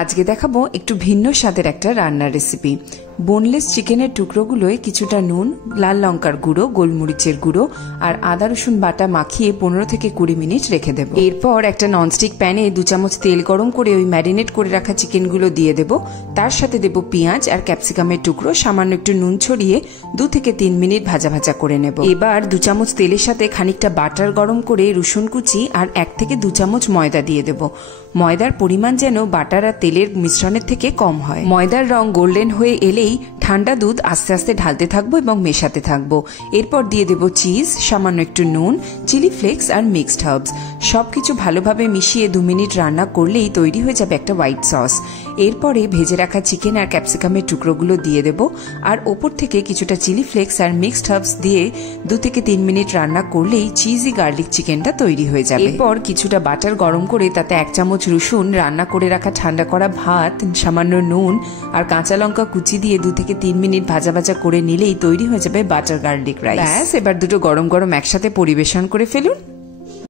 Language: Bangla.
আজকে দেখাবো একটু ভিন্ন স্বাদের একটা রান্নার রেসিপি। বোনলেস চিকেনের টুকরোগুলোয় কিছুটা নুন, লাল লঙ্কার গুঁড়ো, গোলমরিচের গুঁড়ো আর আদা রসুন বাটা মাখিয়ে 15 থেকে 20 মিনিট রেখে দেব। এরপর একটা ননস্টিক প্যানে 2 চামচ তেল গরম করে ওই ম্যারিনেট করে রাখা চিকেনগুলো দিয়ে দেব। তার সাথে দেব পেঁয়াজ আর ক্যাপসিকামের টুকরো, সামান্য একটু নুন ছড়িয়ে 2 থেকে 3 মিনিট ভাজা ভাজা করে নেব। এবার 2 চামচ তেলের সাথে খানিকটা বাটার গরম করে রসুন কুচি আর 1 থেকে 2 চামচ ময়দা দিয়ে দেব। ময়দার পরিমাণ যেন বাটার আর তেলের মিশ্রণের থেকে কম হয়। ময়দার রং গোল্ডেন হয়ে এলেই ঠান্ডা দুধ আস্তে আস্তে ঢালতে থাকবো এবং মেশাতে থাকবো। এরপর দিয়ে দেব চিজ, সামান্য একটু নুন, চিলি ফ্লেক্স আর মিক্সড হার্বস। সবকিছু ভালোভাবে মিশিয়ে 2 মিনিট রান্না করলেই তৈরি হয়ে যাবে একটা হোয়াইট সস। এরপরে ভেজে রাখা চিকেন আর ক্যাপসিকামের টুকরোগুলো দিয়ে দেব আর ওপর থেকে কিছুটা চিলি ফ্লেক্স আর মিক্সড হার্বস দিয়ে 2 থেকে 3 মিনিট রান্না করলেই চিজি গার্লিক চিকেনটা তৈরি হয়ে যাবে। এরপর কিছুটা বাটার গরম করে তাতে 1 চামচ রসুন, রান্না করে রাখা ঠান্ডা করা ভাত, সামান্য নুন আর কাঁচা লঙ্কা কুচি দিয়ে 2 থেকে 3 মিনিট ভাজা ভাজা করে নিলেই তৈরি হয়ে যাবে বাটার গার্লিক রাইস। ব্যাস, এবার দুটো গরম গরম একসাথে পরিবেশন করে ফেলুন।